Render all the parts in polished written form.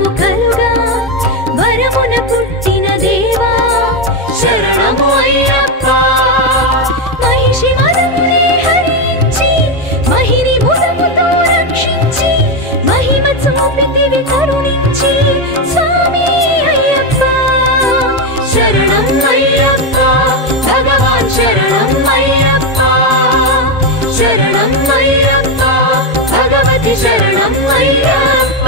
మోహము కలుగా వరమున పుట్టిన దేవా శరణము అయ్యప్ప మహిషి మదమునే హరించి మహిని భుజముతో రక్షించి మహిమ చూపితివి కరుణించి స్వామి అయ్యప్ప శరణం అయ్యప్ప భగవాన్ శరణం అయ్యప్ప శరణం అయ్యప్ప భగవతి శరణం అయ్యప్ప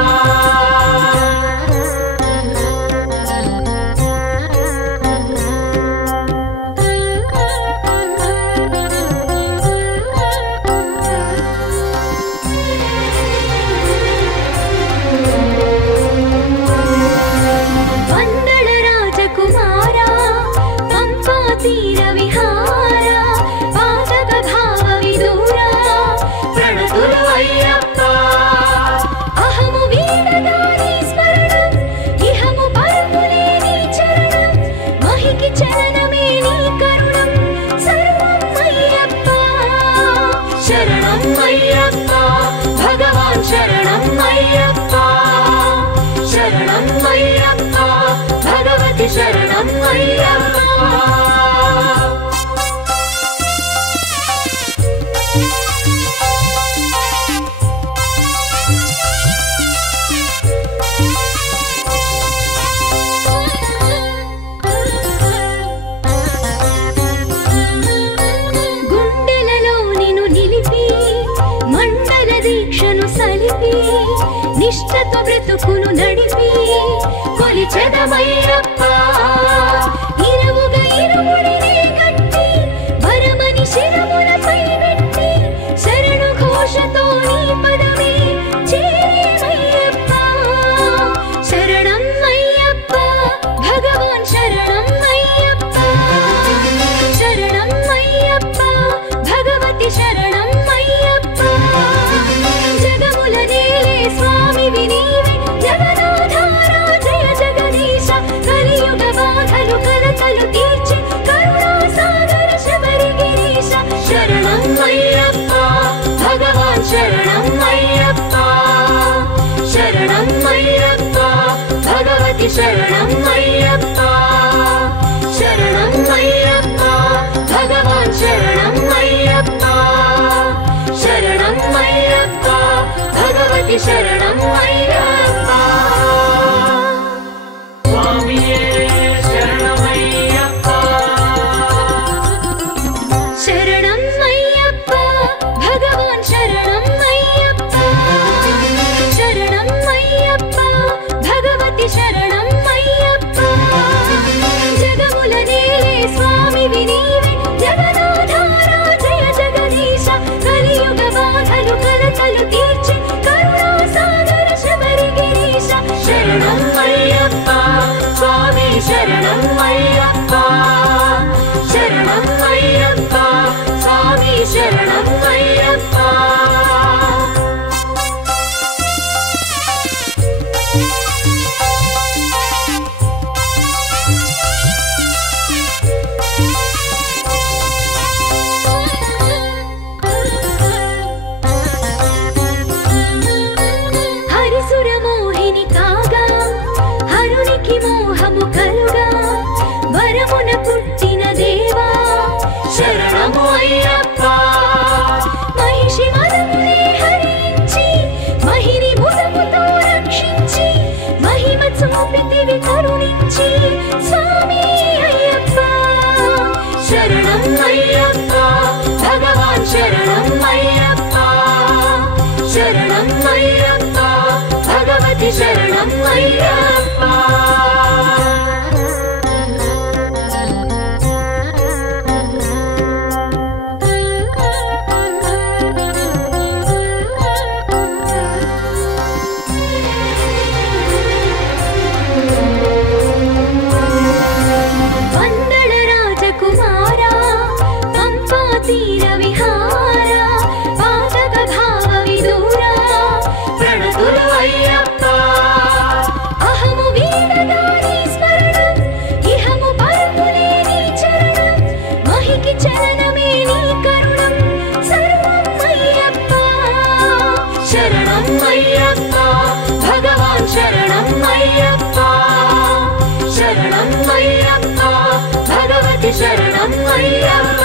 వందల రాజకుమారా పంపా తీర విహారా పాదక భావ విదూరా ప్రణతులు అయ్యప్ప అహము వీడగా నీ స్మరణం ఇహము పరములే నీ చరణం మహికి చలనమే నీ కరుణం సర్వం అయ్యప్ప శరణం అయ్యప్ప భగవాన్ శరణం అయ్యప్ప శరణం అయ్యప్ప భగవతి శరణం అయ్యప్ప గుండెలలో నిన్ను నిలిపి మండల దీక్షను సలిపి నిష్ఠతో బ్రతుకును నడిపి కొలిచెదమయ్యప్ప ఇరువుగా ఇరుముడినే కట్టి వరమని శిరములపై పెట్టి శరణు ఘోషతో నీ పదమే చేరేమయ్యప్ప శరణం అయ్యప్ప భగవాన్ శరణం అయ్యప్ప శరణం అయ్యప్ప భగవతి శరణం అయ్యప్ప జగముల నేలే స్వామి వినీవే జగదాధార జయ జగదీశ కలియుగ బాధలు కలతలు తీర్చి కరుణా సాగర శబరి గిరీశ శరణం అయ్యప్ప భగవాన్ శరణం అయ్యప్ప శరణం అయ్యప్ప భగవతి శరణం అయ్యప్ప శరణం అయ్యప్ప భగవాన్ శరణం అయ్యప్ప శరణం అయ్యప్ప భగవతి శరణం అయ్యప్ప స్వామియే శరణమయ్యప్ప శరణం అయ్యప్ప భగవాన్ శరణం అయ్యప్ప శరణం అయ్యప్ప భగవతి శరణం అయ్యప్ప జగముల నేలే స్వామి వినీవే జగదాధార జయ జగదీశ కలియుగ బాధలు కలతలు తీర్చి కరుణా సాగర శబరి గిరీశ శరణం అయ్యప్ప స్వామి శరణం అయ్యప్ప శరణం అయ్యప్ప స్వామి శరణం అయ్యప్ప హరిసుర మోహిని కాగా హరునికి మోహము కలుగా వరమున పుట్టిన దేవా శరణము అయ్యప్ప మహిషి మదమునే హరించి మహిని భుజముతో రక్షించి మహిమ చూపితివి కరుణించి స్వామి అయ్యప్ప శరణం అయ్యప్ప భగవాన్ శరణం అయ్యప్ప శరణం అయ్యప్ప భగవతి శరణం అయ్యప్ప శరణం అయ్యప్ప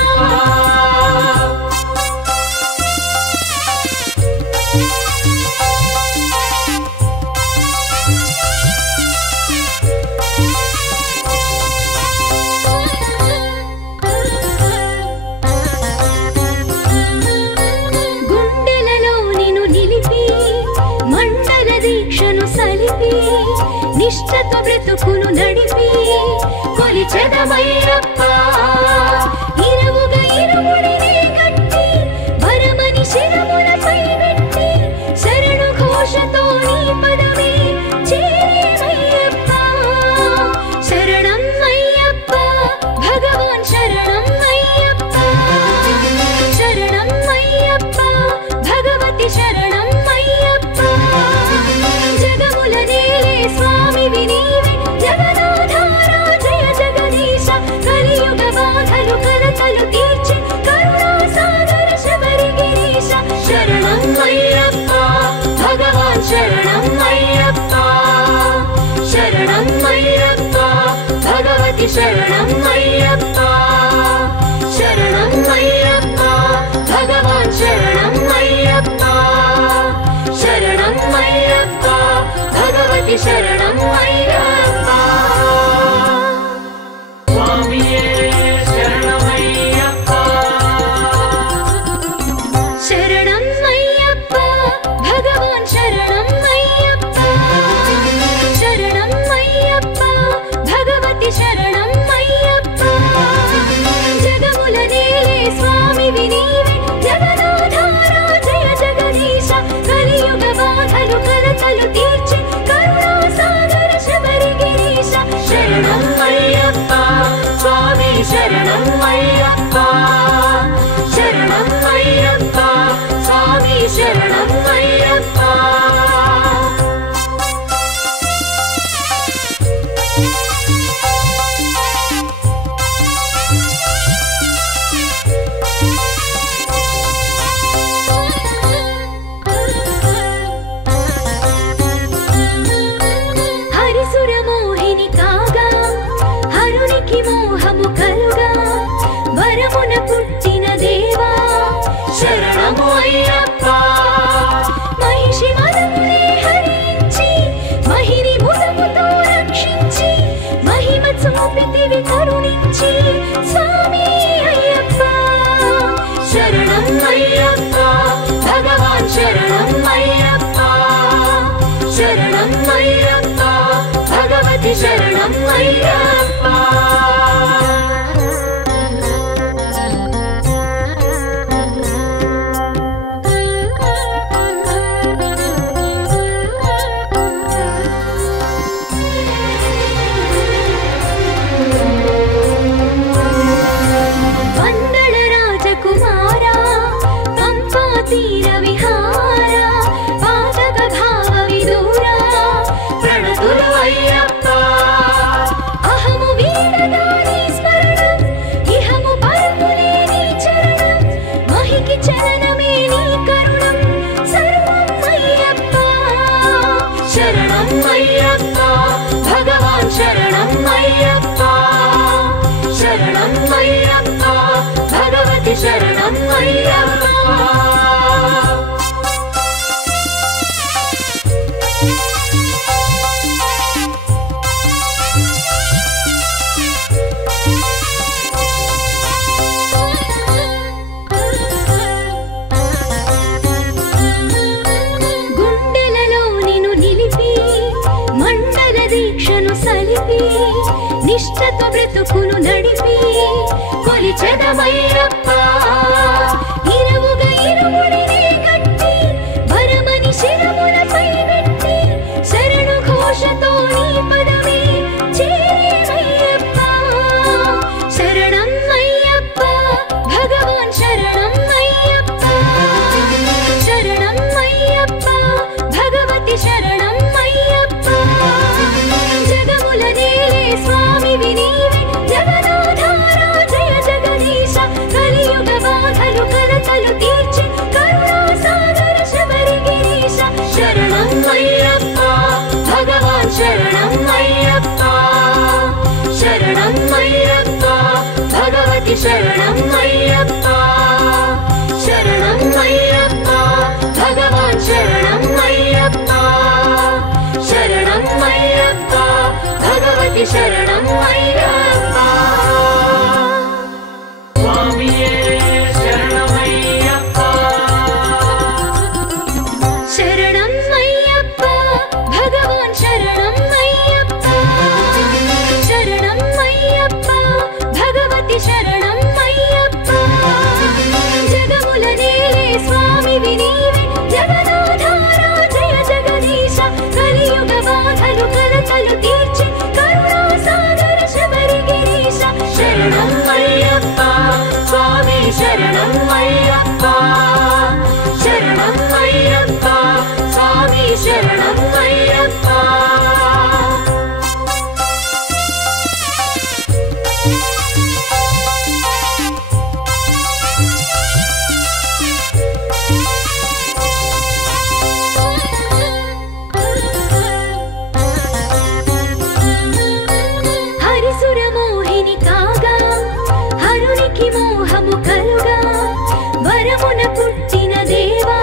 నిష్టతో బ్రతుకును నడిపి కొలిచెదమయ్యప్ప ఇరువుగా ఇరుముడిని కట్టి వరమని శిరములపై పెట్టి శరణు ఘోషతో నీ పదమే చేరేమయ్యప్ప శరణం అయ్యప్ప భగవాన్ శరణం అయ్యప్ప శరణం అయ్యప్ప భగవతి శరణం అయ్యప్ప జగముల నేలే స్వామి వినీవే జగదాధారా జయ జగదీశ కలియుగ బాధలు కలతలు తీర్చి కరుణా సాగర శబరి గిరీశ శరణం అయ్యప్ప భగవాన్ శరణం అయ్యప్ప శరణం అయ్యప్ప భగవతి శరణం అయ్యప్ప శరణం అయ్యప్ప భగవాన్ శరణం అయ్యప్ప శరణం అయ్యప్ప భగవతి శరణం అయ్యప్ప స్వామియే శరణమయ్యప్ప శరణం అయ్యప్ప భగవాన్ శరణం అయ్యప్ప శరణం అయ్యప్ప భగవతి శరణం అయ్యప్ప జగముల నేలే స్వామి వినీవే జగదాధారా జయ జగదీశ కలియుగ బాధలు కలతలు తీర్చి కరుణా సాగర శబరి గిరీశ శరణం అయ్యప్ప స్వామి శరణం అయ్యప్ప శరణం అయ్యప్ప స్వామి శరణం అయ్యప్ప హరిసురమోహిని కాగా హరునికి మోహము కలుగా వరమున పుట్టిన దేవా శరణము అయ్యప్ప మహిషి మదమునే హరించి మహిని ముదముతో రక్షించి మహిమ చూపితివి కరుణించి స్వామి అయ్యప్ప శరణం అయ్యప్ప భగవాన్ శరణం అయ్యప్ప శరణం అయ్యప్ప భగవతి శరణం అయ్యప్ప వందళ రాజకుమారా పంపా తీర విహార పాదక భావ విదూరా ప్రణతులు అయ్యప్ప అహము వీడగా నీ స్మరణం ఇహము పరములే నీ చరణం మహికి చలనమే నీ కరుణం సర్వం అయ్యప్ప శరణం అయ్యప్ప భగవాన్ శరణం అయ్యప్ప శరణం అయ్యప్ప భగవతి శరణం అయ్యప్ప గుండెలలో నిన్ను నిలిపి మండల దీక్షను సలిపి నిష్టతో బ్రతుకును నడిపి కొలిచెదమయ్యప్ప ఇరువుగా ఇరుముడిని కట్టి వరమని శిరములపై పెట్టి శరణు ఘోషతో నీ పదమే చేరేమయ్యప్ప శరణం అయ్యప్ప భగవాన్ శరణం అయ్యప్ప శరణం అయ్యప్ప భగవతి శరణం అయ్యప్ప జగముల నేలే స్వామి వినీవే జగదాధారా జయ జగదీశ కలియుగ బాధలు కల शरणं अय्यप्पा शरणं अय्यप्पा भगवान् शरणं अय्यप्पा शरणं अय्यप्पा भगवति शरणं अय्यप्पा स्वामिये शरणमय्यप्पा शरणं अय्यप्पा भगवान् शरणं अय्यप्पा शरणं अय्यप्पा भगवति शरणं अय्यप्पा जगमुलनेले स्वामि विनीवे जगदाधारा जय जगदीश कलियुग बाधलु कलतलु तीर्चि करुणा सागर शबरिगिरीश शरणं अय्यप्पा स्वामी शरणं अय्यप्पा शरणं अय्यप्पा स्वामी शरणं अय्यप्पा హరిసురమోహిని కాగా హరునికి మోహము కలుగా వరమున పుట్టిన దేవా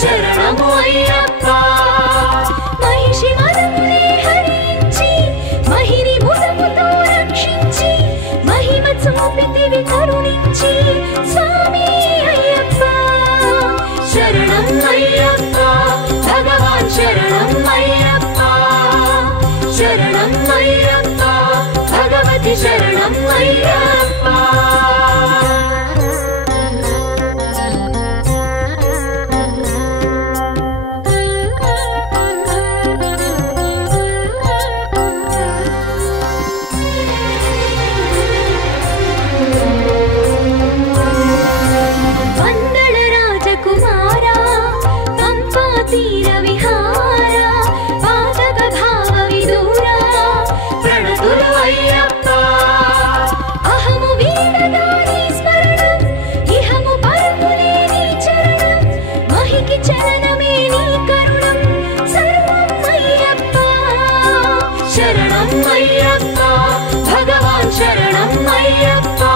శరణము అయ్యప్పా మహిషి మనమునే హరించి మహిని ముదముతో రక్షించి మహిమ చూపితివి కరుణించి స్వామి అయ్యప్పా శరణం అయ్యప్పా భగవాన్ శరణం అయ్యప్పా శరణం అయ్యప్పా భగవతి శరణం అయ్యప్పా వందళ రాజకుమారా పంపా తీర విహారా పాదక భావ విదూరా ప్రణతులు అయ్యప్పా అహము వీడగా నీ స్మరణం ఇహము పరములే నీ చరణం మహికి చలనమే నీ కరుణం సర్వం అయ్యప్పా శరణం అయ్యప్పా భగవాన్ శరణం అయ్యప్పా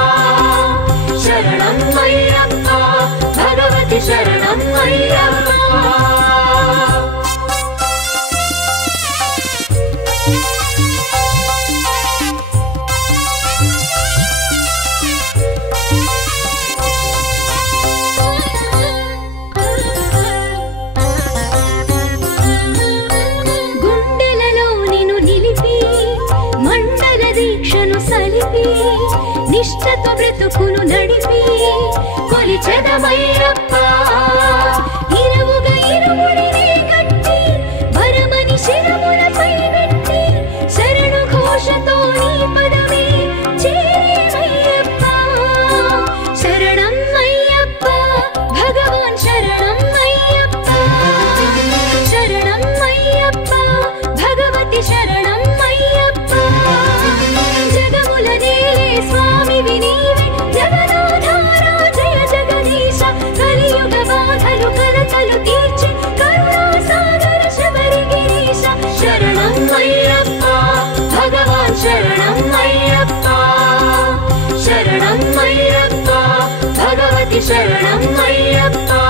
శరణం అయ్యప్పా భగవతి శరణం అయ్యప్పా గుండెలలో నిన్ను నిలిపి మండల దీక్షను సలిపి నిష్ఠతో బ్రతుకును నడిపి కొలిచెదమయ్యప్పా ఇరువుగా ఇరుముడినే కట్టి వరమని శిరములపై పెట్టి శరణు ఘోషతో నీ పదమే చేరేమయ్యప్పా శరణం అయ్యప్పా భగవాన్ శరణం అయ్యప్పా శరణం అయ్యప్పా భగవతి శరణం అయ్యప్పా జగములనేలే స్వామి వినీవే జగదాధారా జయ జగదీశ కలియుగ బాధలు కలతలు తీర్చి కరుణా సాగర శబరిగిరీశ శరణం అయ్యప్పా భగవాన్ శరణం అయ్యప్పా శరణం అయ్యప్పా భగవతి శరణం అయ్యప్పా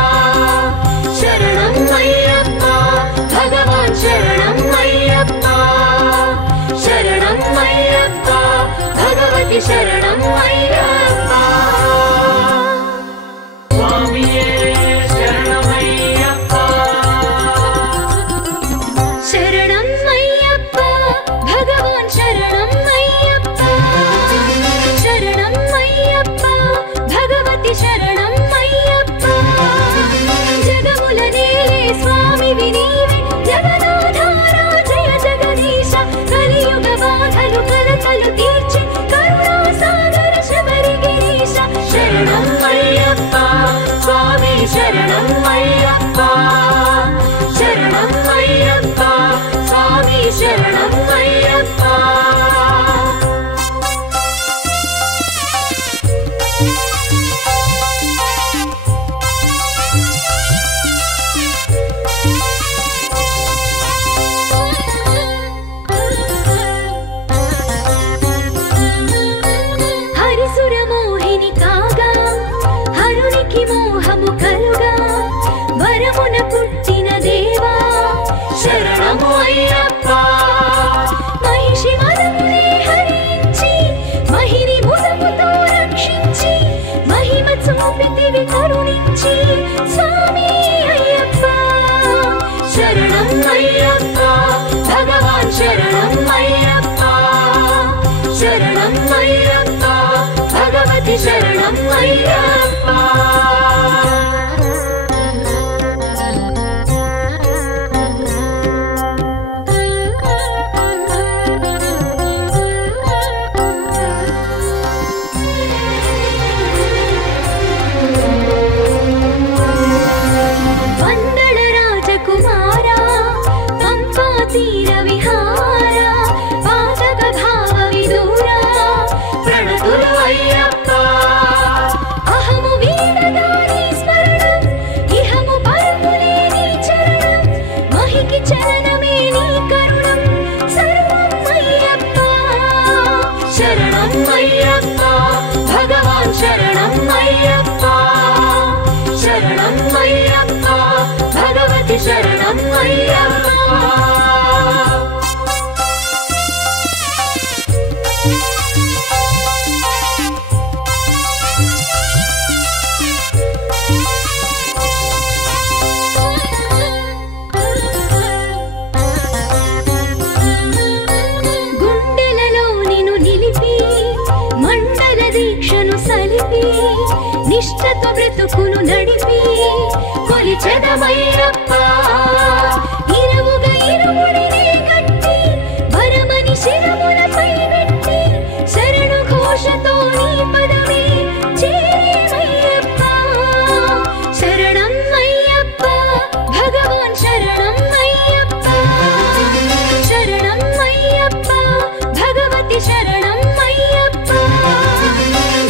శరణం అయ్యప్పా భగవాన్ శరణం అయ్యప్పా శరణం అయ్యప్పా భగవతి శరణం అయ్యప్పా స్వామియే శరణమయ్యప్పా శరణం అయ్యప్పా భగవాన్ శరణం అయ్యప్పా శరణం అయ్యప్పా భగవతి శరణం అయ్యప్పా జగములనేలే స్వామి వినీవే జగదాధారా జయ జగదీశ కలియుగ బాధలు కలతలు తీర్చి కరుణా సాగర నిష్టతో బ్రతుకును నడిపి కొలిచెదమయ్యప్ప. ఇరువుగా ఇరుముడినే కట్టి వరమని శిరములపై పెట్టి శరణు ఘోషతో నీ పదమే చేరేమయ్యప్ప. శరణం అయ్యప్ప భగవాన్ శరణం అయ్యప్ప. శరణం అయ్యప్ప భగవతి శరణం అయ్యప్ప.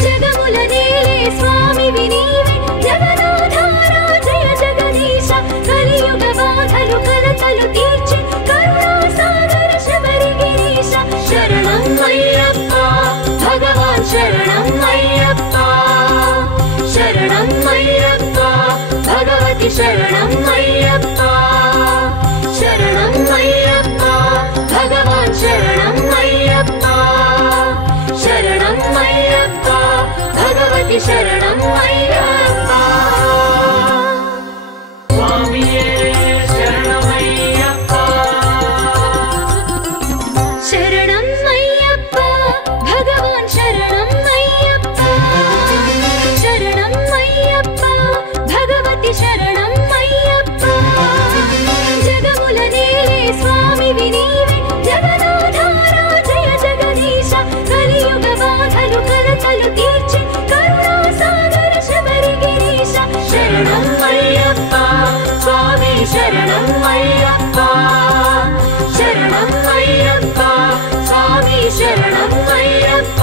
జగముల నేలే స్వామివి నీవే జగదాధార జయ జగదీశ. కలియుగ బాధలు కలతలు తీర్చి కరుణా సాగర శబరి గిరీశ. శరణం అయ్యప్ప భగవాన్ శరణం అయ్యప్ప. శరణం అయ్యప్ప భగవతి శరణం అయ్యప్ప. శరణం అయ్యప్ప భగవాన్ శరణం అయ్యప్ప. శరణం అయ్యప్ప భగవతి శరణం అయ్యప్ప. స్వామియే శరణమయ్యప్ప. శరణం అయ్యప్ప భగవాన్ శరణం అయ్యప్ప. శరణం అయ్యప్ప భగవతి శరణం అయ్యప్ప. జగముల నేలే స్వామివి నీవే జగదాధార జయ జగదీశ. కలియుగ బాధలు కలతలు తీర్చి కరుణా సాగర శబరి గిరీశ. శరణం అయ్యప్ప స్వామి శరణం అయ్యప్ప. శరణం అయ్యప్ప స్వామి శరణం అయ్యప్ప.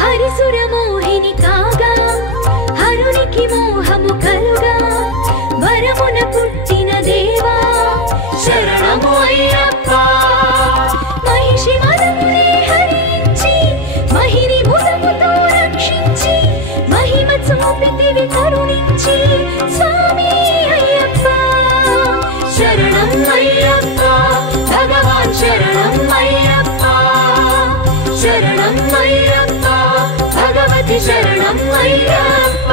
హరిసుర మోహిని కాగా హరునికి మోహము కలుగా వరమున పుట్టిన దేవా శరణము అయ్యప్ప. మహిషి మదమునే హరించి మహిని ముదముతో రక్షించి మహిమ చూపితివి కరుణించి స్వామి అయ్యప్ప. శరణం అయ్యప్ప భగవాన్ శరణం అయ్యప్ప. శరణం అయ్యప్ప భగవతి శరణం అయ్యప్ప.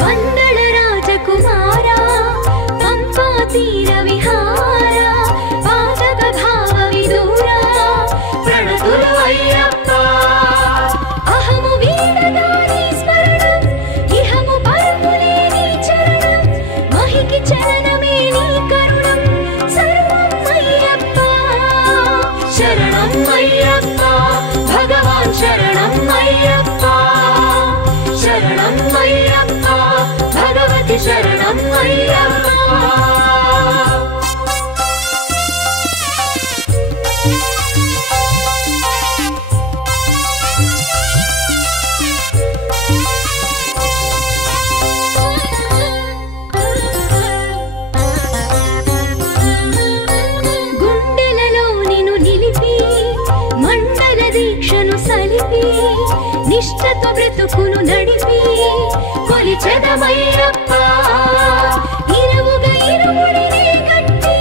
వందళ రాజకుమారా పంపా తీర విహార పాదక భావ విదూరా ప్రణతులు అయ్యప్ప. అహము వీడగా నీ స్మరణం ఇహము పరములే నీ చరణం. మహికి చలనమే నీ కరుణం సర్వం అయ్యప్ప. శరణం అయ్యప్ప భగవాన్ శరణం అయ్యప్ప. శరణం అయ్యప్ప భగవతి శరణం అయ్యప్ప. గుండెలలో నిన్ను నిలిపి మండల దీక్షను సలిపి నిష్టతో బ్రతుకును నడిపి కొలిచెదమయ్యప్ప. ఇరువుగా ఇరుముడినే కట్టి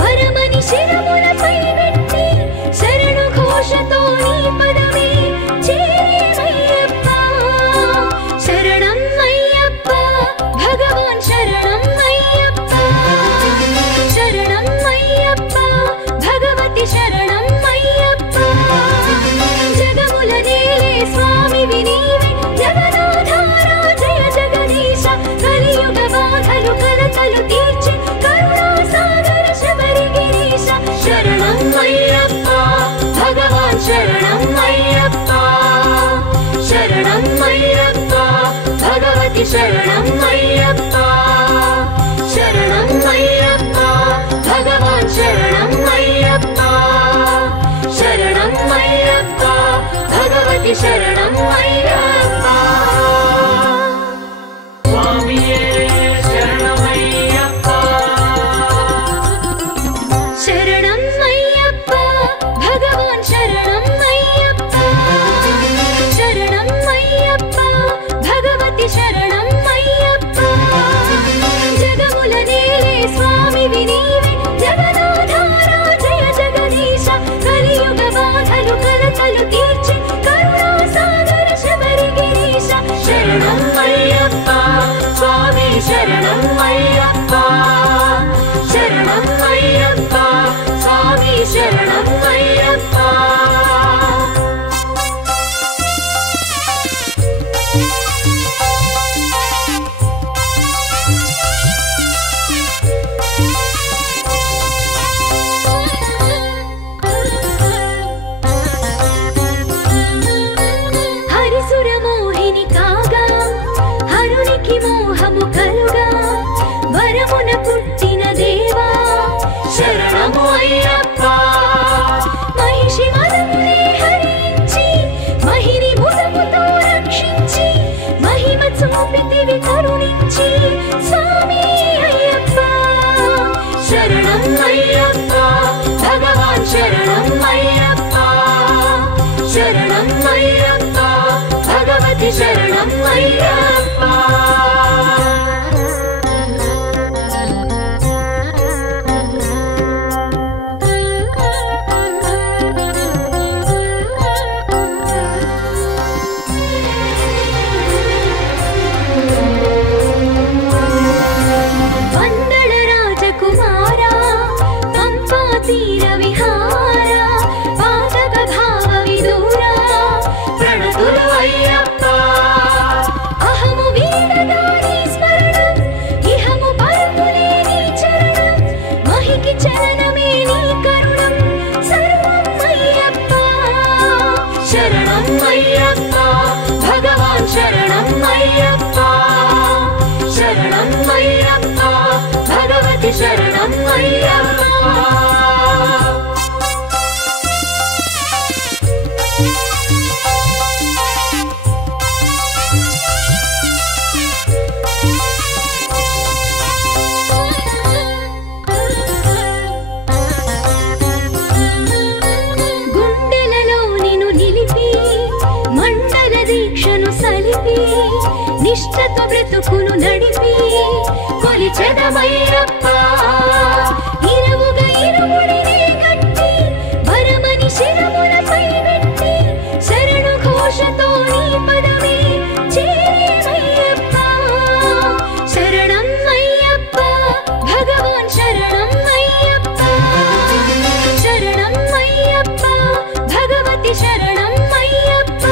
వరమని శిరములపై పెట్టి శరణు ఘోషతో నీ పదమే చేరేమయ్యప్ప. శరణం అయ్యప్ప భగవాన్ శరణం అయ్యప్ప. శరణం అయ్యప్ప భగవతి శరణం అయ్యప్ప. జగముల నేలే స్వామివి నీవే జగదాధార జయ జగదీశ. కలియుగ బాధలు కలతలు తీర్చి కరుణా సాగర శబరి గిరీశ. శరణం అయ్యప్ప భగవాన్ శరణం అయ్యప్ప. శరణం అయ్యప్ప భగవతి శరణం అయ్యప్ప. శరణం అయ్యప్ప భగవాన్ శరణం అయ్యప్ప. శరణం అయ్యప్ప భగవతి శరణం అయ్యప్ప. స్వామియే శరణమయ్యప్ప. శరణం అయ్యప్ప భగవాన్ శరణం అయ్యప్ప. నీవే జగదాధార జయ జగదీశ కలియుగ బాధలు కలతలు తీర్చి కరుణా సాగర శబరి గిరీశ శరణం అయ్యప్ప స్వామి శరణం అయ్యప్ప శరణం అయ్యప్ప స్వామి శరణం అయ్యప్ప హరిసురమోహిని కాగా హరునికి మోహము కలుగా వరమున పుట్టిన దేవా శరణము అయ్యప్ప మహిషి మదమునే హరించి మహిని భుజముతో రక్షించి మహిమ చూపితివి కరుణించి స్వామి అయ్యప్ప శరణం అయ్యప్ప భగవాన్ శరణం అయ్యప్ప శరణం అయ్యప్ప భగవతి శరణం అయ్యప్ప వందళ రాజకుమారా పంపా తీర విహార పాదక భావ విదూరా ప్రణతులు అయ్యప్ప అహము వీడగాని స్మరణం ఇహము పరములే నీ చరణం మహికి చరణమే నీ కరుణం సర్వం అయ్యప్ప శరణం అయ్యప్ప భగవాన్ శరణం అయ్యప్ప శరణం అయ్యప్ప భగవతి శరణం అయ్యప్ప గుండెలలో నిన్ను నిలిపి మండల దీక్షను సలిపి నిష్ఠతో బ్రతుకును నడిపి కొలిచెదమయ్యప్ప ఇరువుగా ఇరుముడినే కట్టి వరమని శిరములపై పెట్టి శరణు ఘోషతో నీ పదమే చేరేమయ్యప్ప శరణం అయ్యప్ప భగవాన్ శరణం అయ్యప్ప శరణం అయ్యప్ప భగవతి శరణం అయ్యప్ప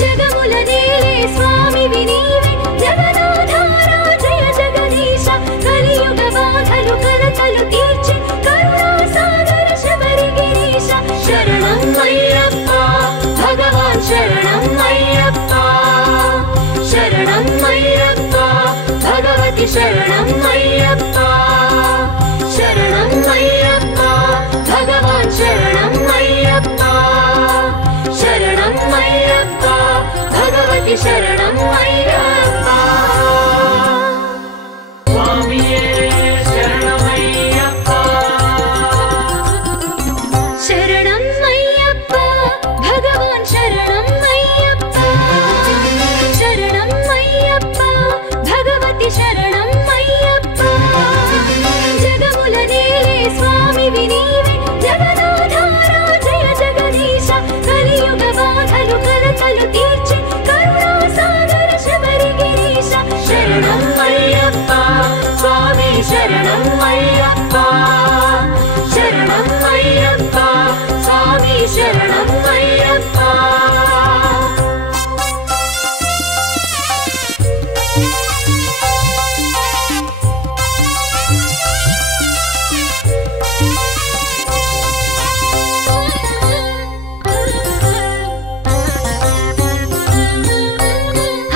జగముల నేలే స్వామివి నీవే జగదాధార జయ జగదీశ కలియుగ బాధలు కలతలు తీర్చి కరుణా సాగర శబరి గిరీశ శరణం అయ్యప్ప భగవాన్ శరణం అయ్యప్ప శరణం అయ్యప్ప భగవతి శరణం అయ్యప్ప శరణం అయ్యప్ప భగవాన్ శరణం అయ్యప్ప శరణం అయ్యప్ప భగవతి శరణం అయ్యప్ప స్వామియే శరణమయ్యప్ప శరణం అయ్యప్ప భగవాన్ శరణం అయ్యప్ప శరణం అయ్యప్ప భగవతి శరణం అయ్యప్ప జగముల నేలే స్వామివి నీవే జగదాధార జయ జగదీశ కలియుగ బాధలు కలతలు తీర్చి కరుణా సాగర శబరి గిరీశ శరణం అయ్యప్ప స్వామి శరణం అయ్యప్ప శరణం అయ్యప్ప స్వామి శరణం అయ్యప్ప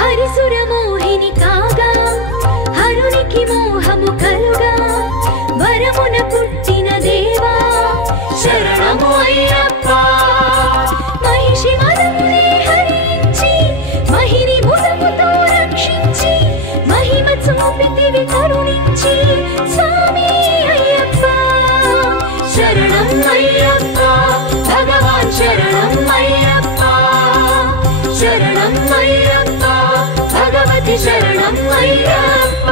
హరిసురమోహిని కాగా హరునికి మోహము కలుగా వరమున పుట్టిన దేవా శరణము అయ్యప్ప మహిషి మదమునే హరించి మహిని భుజముతో రక్షించి మహిమ చూపితివి కరుణించి స్వామి అయ్యప్ప శరణం అయ్యప్ప భగవాన్ శరణం అయ్యప్ప శరణం అయ్యప్ప భగవతి శరణం అయ్యప్ప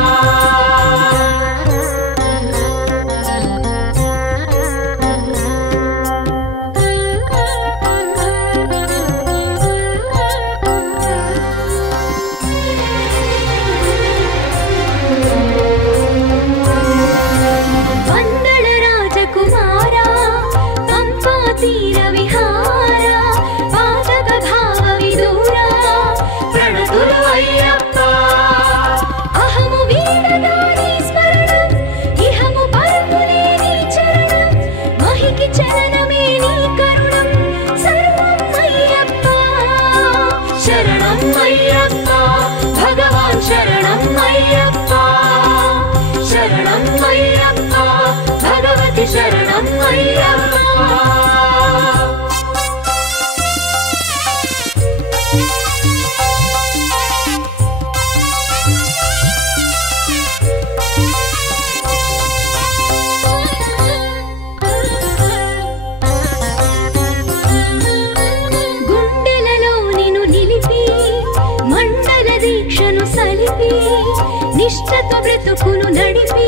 నిష్టతో బ్రతుకును నడిపి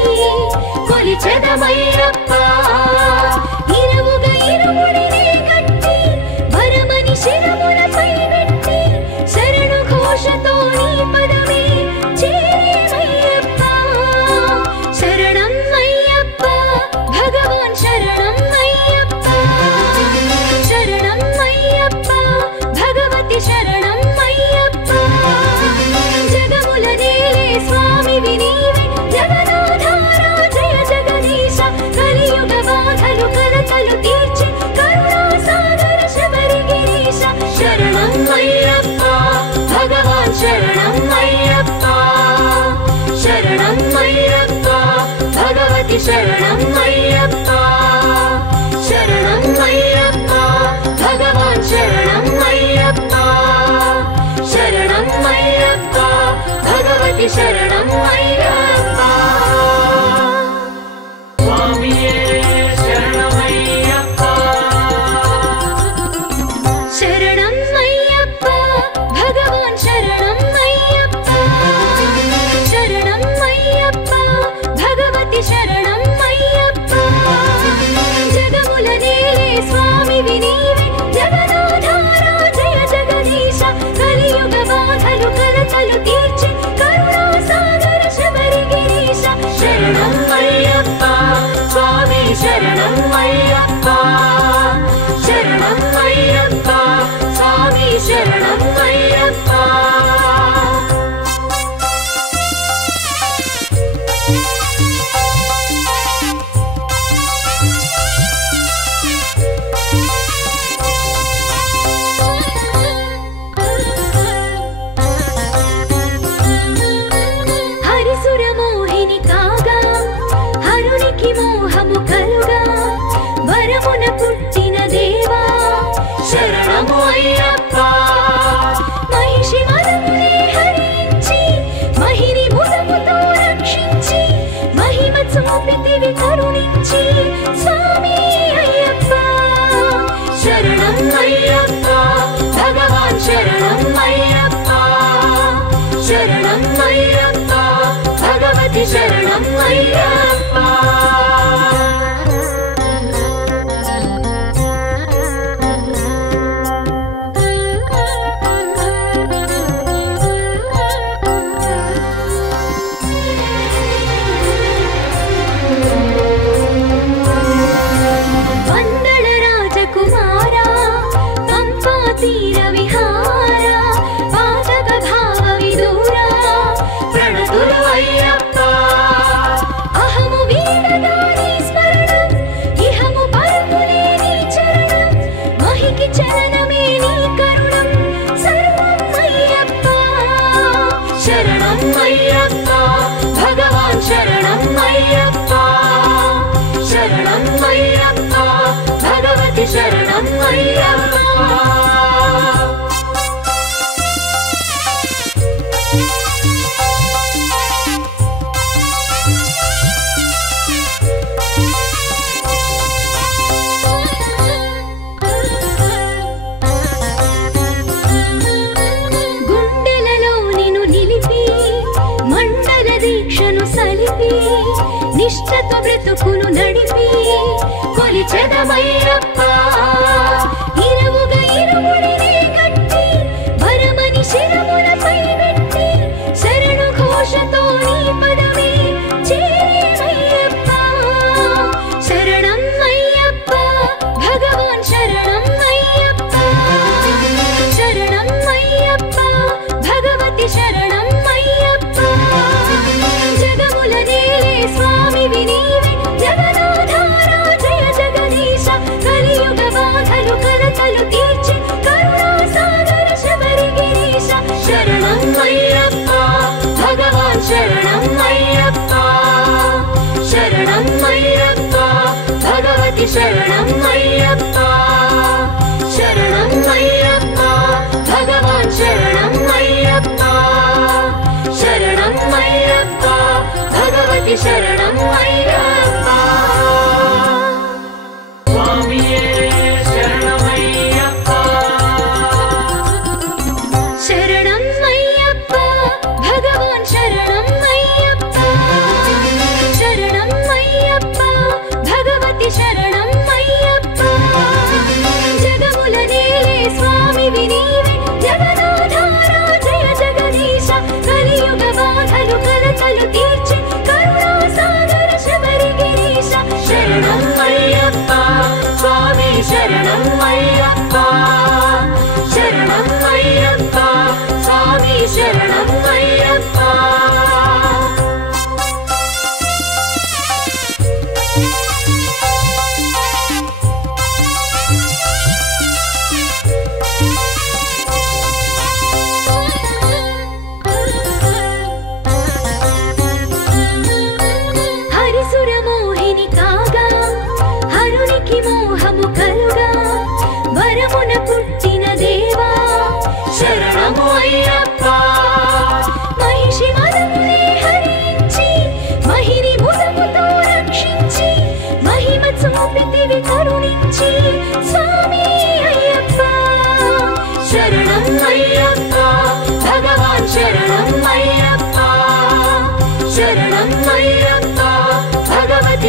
కొలిచెదమయ్యప్ప ఇరువుగా ఇరుముడిని గట్టి వరమని శిరములపై పెట్టి శరణు ఘోషతో నీ పదమే చేరేమయ్యప్ప శరణం అయ్యప్ప భగవాన్ శరణం అయ్యప్ప శరణం అయ్యప్ప భగవతి శరణం అయ్యప్ప జగముల నేలే స్వామి వినీవే జగదాధార జయ జగదీశ కలియుగ బాధలు కలతలు తీర్చి కరుణా సాగర శబరి గిరీశ శరణం అయ్యప్ప భగవాన్ శరణం అయ్యప్ప శరణం అయ్యప్ప భగవతి శరణం అయ్యప్ప శరణం అయ్యప్ప భగవాన్ శరణం అయ్యప్ప శరణం అయ్యప్ప భగవతి శరణం అయ్యప్ప స్వామియే శరణమయ్యప్ప శరణం అయ్యప్ప భగవాన్ శరణం అయ్యప్ప శరణం అయ్యప్ప భగవతి శరణం అయ్యప్ప జగముల నేలే స్వామి వినీవే జగదాధార జయ జగదీశ కలియుగ బాధలు కలతలు తీర్చి కరుణా సాగర శబరి గిరీశ శరణం అయ్యప్ప స్వామి శరణం అయ్యప్ప శరణం అయ్యప్ప స్వామి శరణం అయ్యప్ప హరిసుర మోహిని కాగా హరునికి మోహము కలుగా వరమున పుట్టిన దేవా శరణము అయ్యప్ప మహిషి మనమునే హరించి మహిని ముదముతో రక్షించి మహిమ చూపితివి కరుణించి స్వామి అయ్యప్ప శరణం అయ్యప్ప భగవాన్ శరణం అయ్యప్ప శరణం అయ్యప్ప భగవతి శరణం అయ్యప్ప వందళ రాజకుమారా పంపా తీర విహార పాదక భావ విదూరా ప్రణతులు అయ్యప్ప అహము వీడగా నీ స్మరణం ఇహము పరములే నీ చరణం మహికి చరణమే నీ కరుణం సర్వం అయ్యప్ప శరణం అయ్యప్ప భగవాన్ శరణం అయ్యప్ప శరణం అయ్యప్ప భగవతి శరణం అయ్యప్ప గుండెలలో నిన్ను నిలిపి మండల దీక్షను సలిపి నిష్టతో బ్రతుకును నడిపి కొలిచెదమయ్యప్ప ఇరువుగా ఇరుముడిని గట్టి వరమని శిరములపై పెట్టి శరణు ఘోషతో నీ పదమే చేరేమయ్యప్ప శరణం అయ్యప్ప భగవాన్ శరణం అయ్యప్ప శరణం అయ్యప్ప భగవతి శరణం అయ్యప్ప జగముల నేలే స్వామి వినీవే జగదాధార జయ జగదీశ కలియుగ బాధలు కలతలు తీర్చి కరుణా సాగర శబరి గిరీశ శరణం అయ్యప్ప భగవాన్ శరణం అయ్యప్ప శరణం అయ్యప్ప భగవతి శరణం అయ్యప్ప శరణం అయ్యప్ప భగవాన్ శరణం అయ్యప్ప శరణం అయ్యప్ప భగవతి శరణం అయ్యప్ప స్వామియే శరణమయ్యప్ప శరణం అయ్యప్ప భగవాన్ శరణం అయ్యప్ప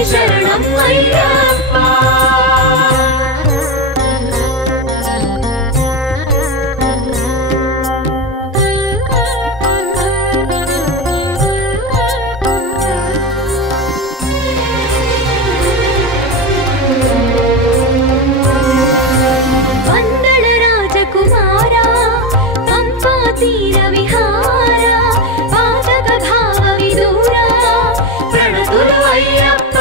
భగవతి శరణం అయ్యప్ప. వందల రాజకుమారా పంపా తీర విహార పాదక భావ విదూరా ప్రణతులు అయ్యప్ప.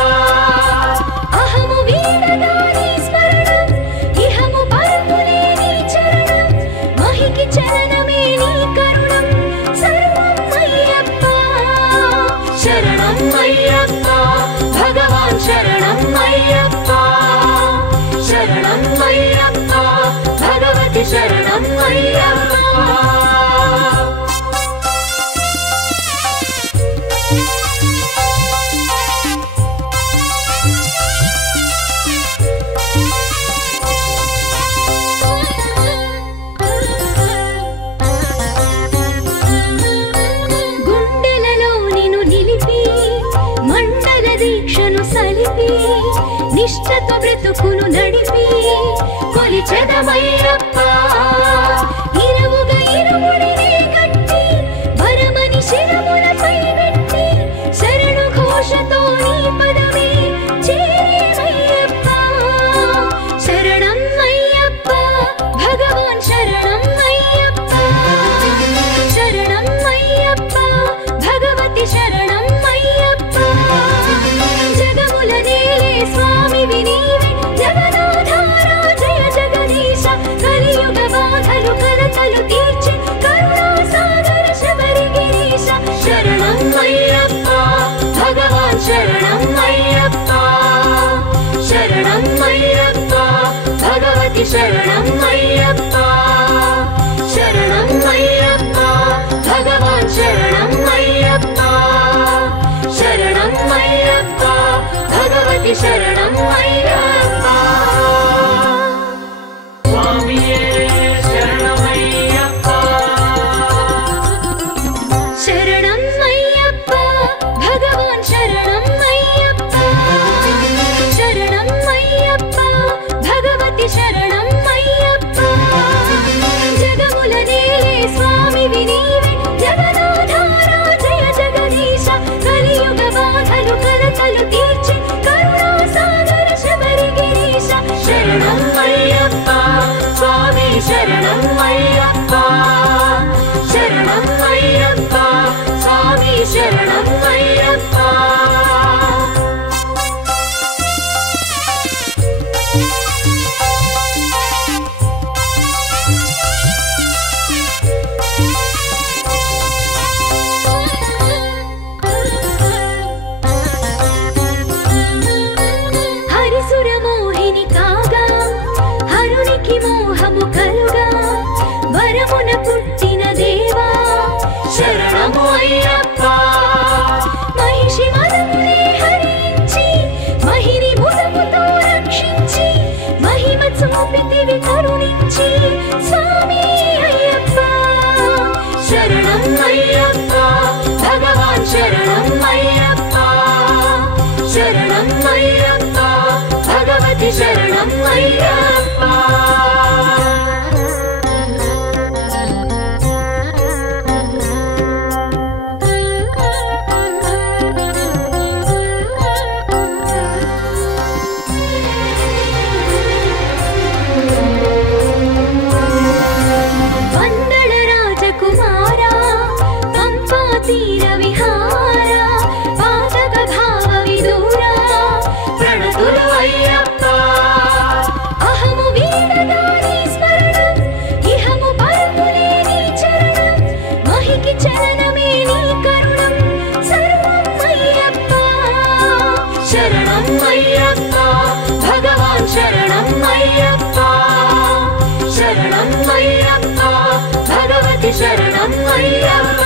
అహము వీడగా నీ స్మరణం ఇహము పరమునే నీ చరణం మహికి చలనమే నీ కరుణం సర్వం అయ్యప్ప. శరణం అయ్యప్ప భగవాన్ శరణం అయ్యప్ప. శరణం అయ్యప్ప భగవతి శరణం అయ్యప్ప. గుండెలలో నిన్ను నిలిపి మండల దీక్షను సలిపి నిష్ఠతో బ్రతుకును నడిపి కొలిచెదమయ్యప్ప. ఇరువుగా ఇరుముడినే కట్టి వరమని శిరములపై పెట్టి శరణు ఘోషతో నీ పదమే చేరేమయ్యప్ప. శరణం అయ్యప్ప భగవాన్ శరణం అయ్యప్ప. శరణం అయ్యప్ప భగవతి శరణం అయ్యప్ప. జగముల నేలే స్వామివి నీవే జగదాధార జయ జగదీశ. కలియుగ బాధలు కలతలు తీర్చి కరుణా సాగర శబరి గిరీశ. శరణం అయ్యప్ప భగవాన్ శరణం అయ్యప్ప. శరణం అయ్యప్ప భగవతి శరణం అయ్యప్ప. శరణం అయ్యప్ప భగవాన్ శరణం అయ్యప్ప. శరణం అయ్యప్ప భగవతి శరణం అయ్యప్ప. స్వామియే శరణమయ్యప్ప. శరణం అయ్యప్ప భగవాన్ శరణం అయ్యప్ప. శరణం అయ్యప్ప భగవతి శరణం అయ్యప్ప. జగముల నేలే స్వామివి నీవే జగదాధార జయ జగదీశ. కలియుగ బాధలు కలతలు తీర్చి కరుణా సాగర శబరి గిరీశ. శరణం అయ్యప్ప స్వామి శరణం అయ్యప్ప. శరణం అయ్యప్ప స్వామి శరణం అయ్యప్ప. హరిసుర మోహిని కాగా హరునికి మోహము కలుగా వరమున పుట్టిన దేవా శరణము అయ్యప్ప. మహిషి మదమునే హరించి మహిని ముదముతో రక్షించి మహిమ చూపితివి కరుణించి స్వామి అయ్యప్ప. శరణం అయ్యప్ప భగవాన్ శరణం అయ్యప్ప. శరణం అయ్యప్ప భగవతి శరణం అయ్యప్ప. వందల రాజకుమారా పంపా తీర విహార పాదక భావ విదూరా ప్రణతులు అయ్యప్ప. అహము వీడగా నీ స్మరణం ఇహము పరమునే నీ చరణం మహికి చలనమే నీ కరుణం సర్వం అయ్యప్ప. శరణం అయ్యప్ప భగవాన్ శరణం అయ్యప్ప. శరణం అయ్యప్ప భగవతి శరణం అయ్యప్ప.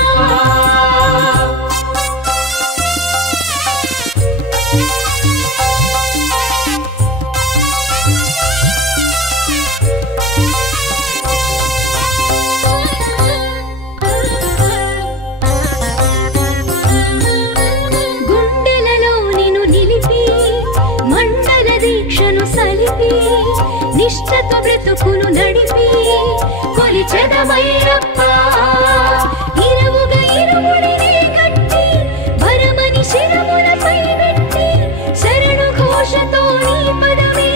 గుండెలలో నిన్ను నిలిపి బ్రతుకును నడిపి కొలిచెదమయ్యప్ప ఇరువుగా ఇరుముడినే కట్టి వరమని శిరములపై పెట్టి శరణు ఘోషతో నీ పదమే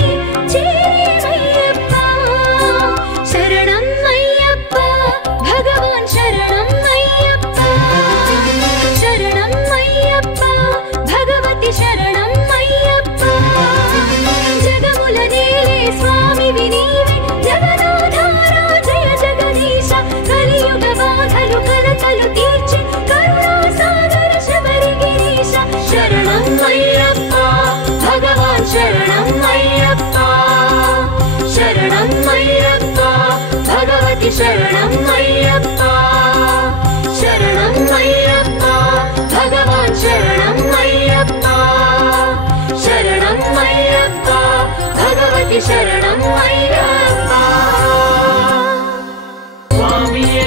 చేరేమయ్యప్ప శరణం అయ్యప్ప భగవాన్ శరణం అయ్యప్ప శరణం అయ్యప్ప భగవతి శరణం అయ్యప్ప జగముల నేలే స్వామి వినీవే జగదాధారా జయ జగదీశ కలియుగ బాధలు కలతలు తీర్చి కరుణా సాగర శబరి గిరీశ శరణం అయ్యప్ప భగవాన్ శరణం అయ్యప్ప శరణం అయ్యప్ప భగవతి శరణం అయ్యప్ప శరణం అయ్యప్ప భగవాన్ శరణం అయ్యప్ప శరణం అయ్యప్ప భగవతి శరణం అయ్యప్ప స్వామియే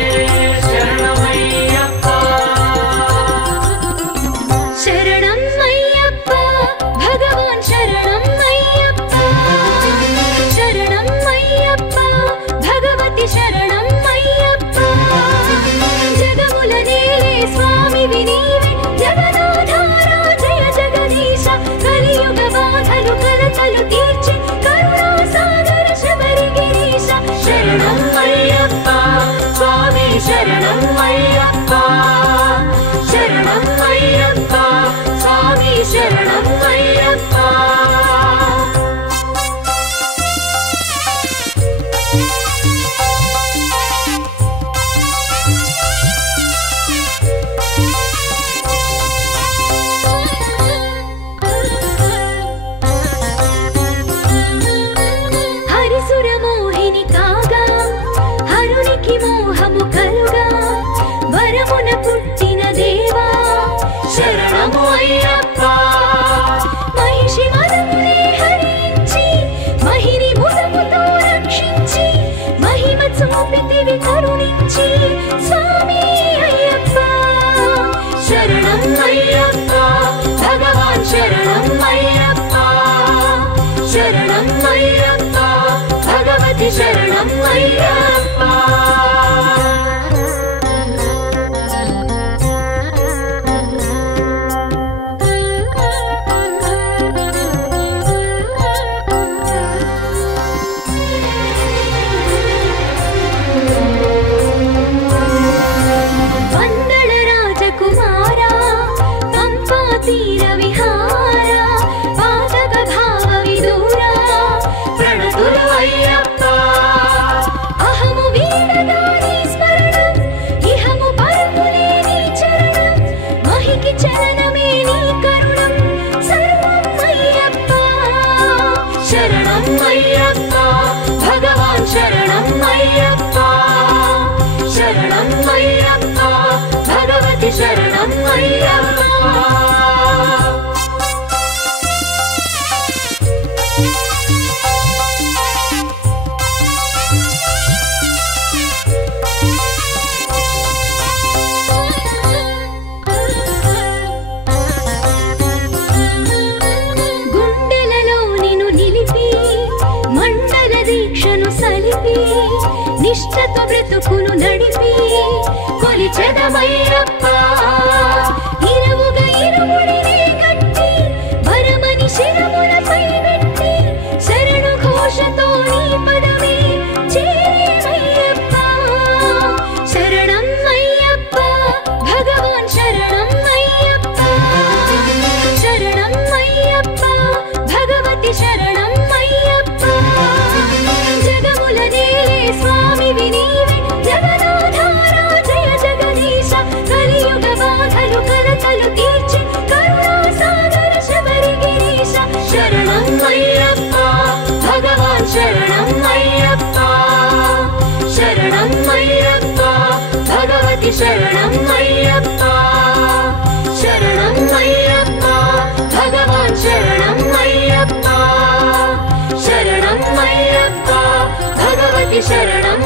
శరణమయ్యప్ప శరణం అయ్యప్ప భగవాన్ శరణం అయ్యప్ప శరణం అయ్యప్ప భగవతి శరణం అయ్యప్ప జగముల నేలే స్వామి వినీవే జగదాధారా జయ జగదీశ కలియుగ బాధలు కలతలు తీర్చి కరుణా సాగర శబరి గిరీశ శరణం అయ్యప్ప స్వామి శరణం అయ్యప్ప శరణం అయ్యప్ప స్వామి శరణం అయ్యప్ప హరిసుర మోహిని కాగా హరునికి మోహము కలుగా వరమున పుట్టిన దేవా శరణము అయ్యప్ప మహిషి మదమునే హరించి మహిని ముదముతో రక్షించి మహిమ చూపితివి కరుణించి స్వామి అయ్యప్ప శరణం అయ్యప్ప భగవాన్ శరణం అయ్యప్ప శరణం అయ్యప్ప భగవతి శరణం అయ్యప్ప వందళ రాజకుమారా పంపా తీర విహారా పాదక భావ విదూరా ప్రణతులు అయ్యప్ప అహము వీడగా నీ స్మరణం ఇహము పరములే నీ చరణం మహికి చలనమే నీ కరుణం సర్వం అయ్యప్ప శరణం అయ్యప్ప భగవాన్ శరణం అయ్యప్ప శరణం అయ్యప్ప భగవతి శరణం అయ్యప్ప గుండెలలో నిన్ను నిలిపి మండల దీక్షను సలిపి నిష్ఠతో బ్రతుకును నడిపి కొలిచెదమయ్యప్ప ఇరువుగా ఇరుముడినే కట్టి వరమని శిరములపై పెట్టి శరణు ఘోషతో నీ పదమే చేరేమయ్యప్ప శరణం అయ్యప్ప భగవాన్ శరణం అయ్యప్ప శరణం అయ్యప్ప భగవతి శరణం అయ్యప్ప జగముల నేలే స్వామి వినీవే జగదాధారా జయ జగదీశ కలియుగ బాధలు కలతలు తీర్చి కరుణా సాగర శబరి గిరీశ శరణం అయ్యప్ప భగవాన్ శరణం అయ్యప్ప శరణం అయ్యప్ప భగవతి శరణం అయ్యప్ప శరణం అయ్యప్ప భగవాన్ శరణం అయ్యప్ప శరణం అయ్యప్ప భగవతి శరణం